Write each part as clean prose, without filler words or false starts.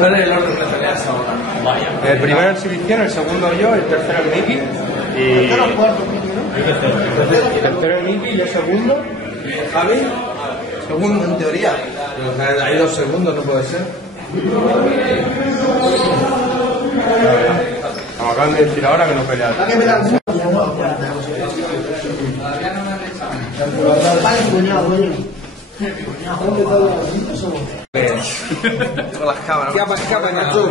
¿Cuál es el orden de peleas ahora? Vaya. El primero en exhibición, el segundo yo, el tercero el Miki. Y el tercero el Miki y el segundo. Javi, segundo en teoría. Pero hay 2 segundos, no puede ser. Nos acaban de decir ahora que no pelean. Con las cámaras. ¿Qué apañado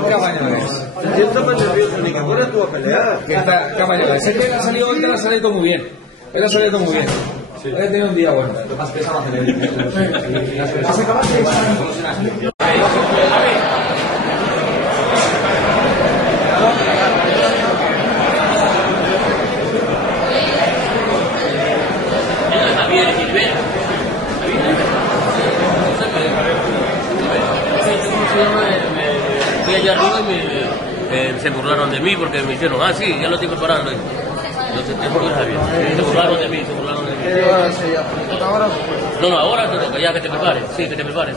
es? Yo estaba nervioso, ni que fueras tú a pelear. ¿Qué apañado es? Él ha salido hoy, te ha salido muy bien. Él ha salido muy bien. Él ha tenido un día bueno. Fui allá arriba y se burlaron de mí porque me dijeron, ah, sí, ya lo estoy preparando. Entonces, se burlaron de mí, No, ahora te toca, ya que te prepares, sí, que te prepares.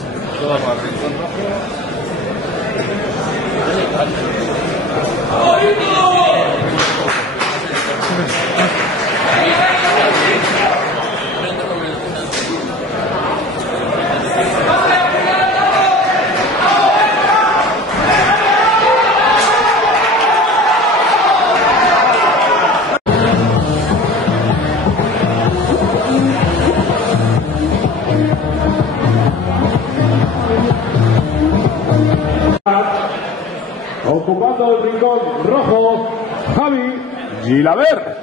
Ocupando el rincón rojo, Javi Gilabert.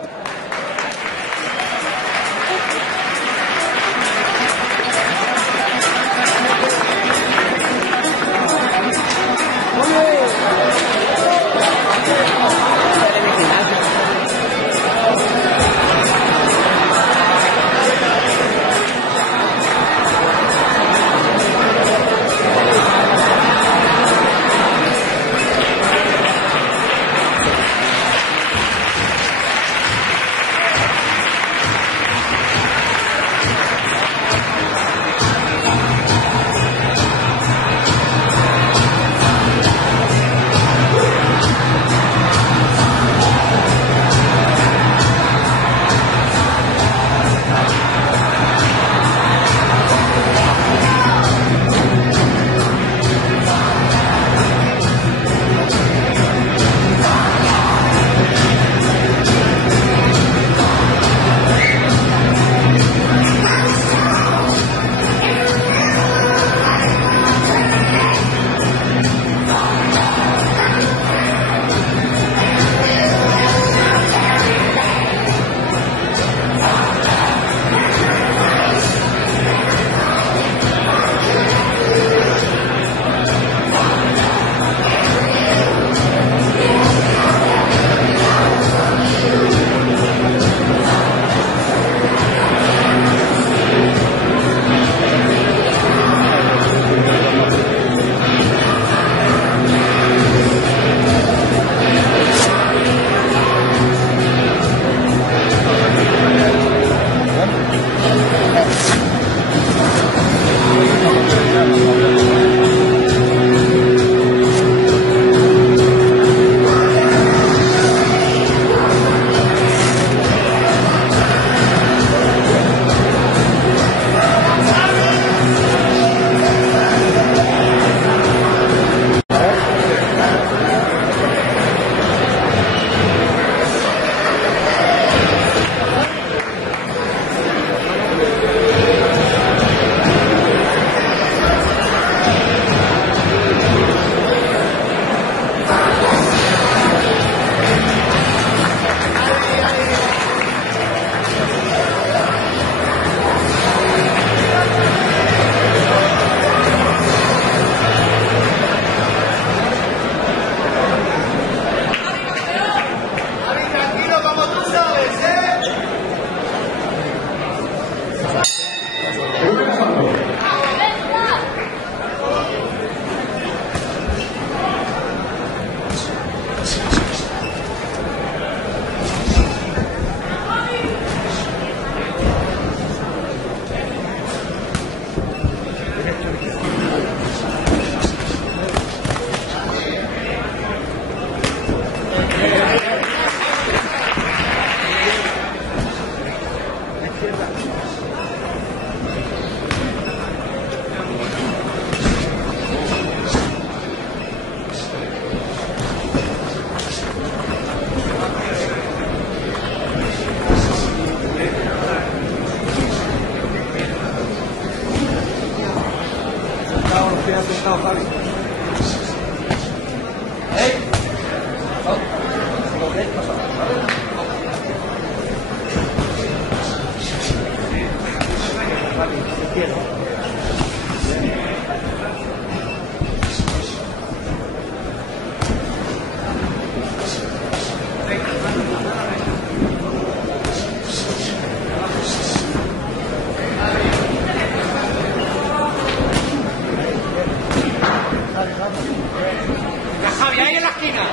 Javi, ahí en la esquina.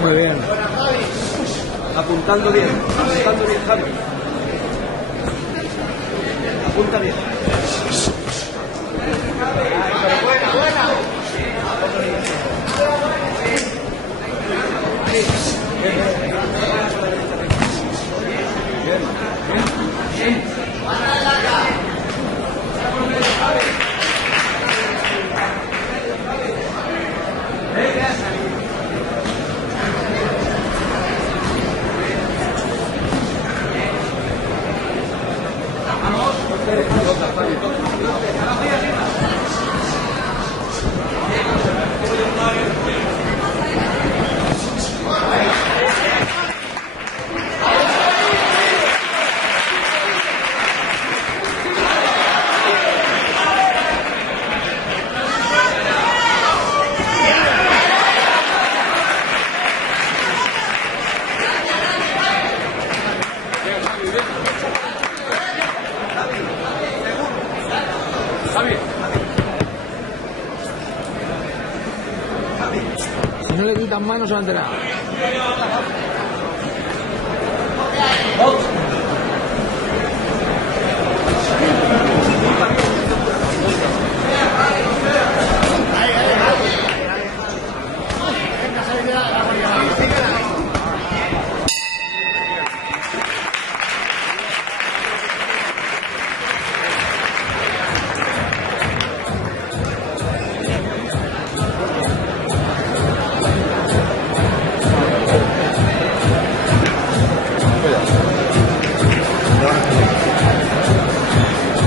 Muy bien. Apuntando bien, Javi. Apunta bien. Si no le quitan manos, se va a enterar.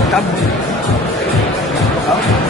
Está muy bien.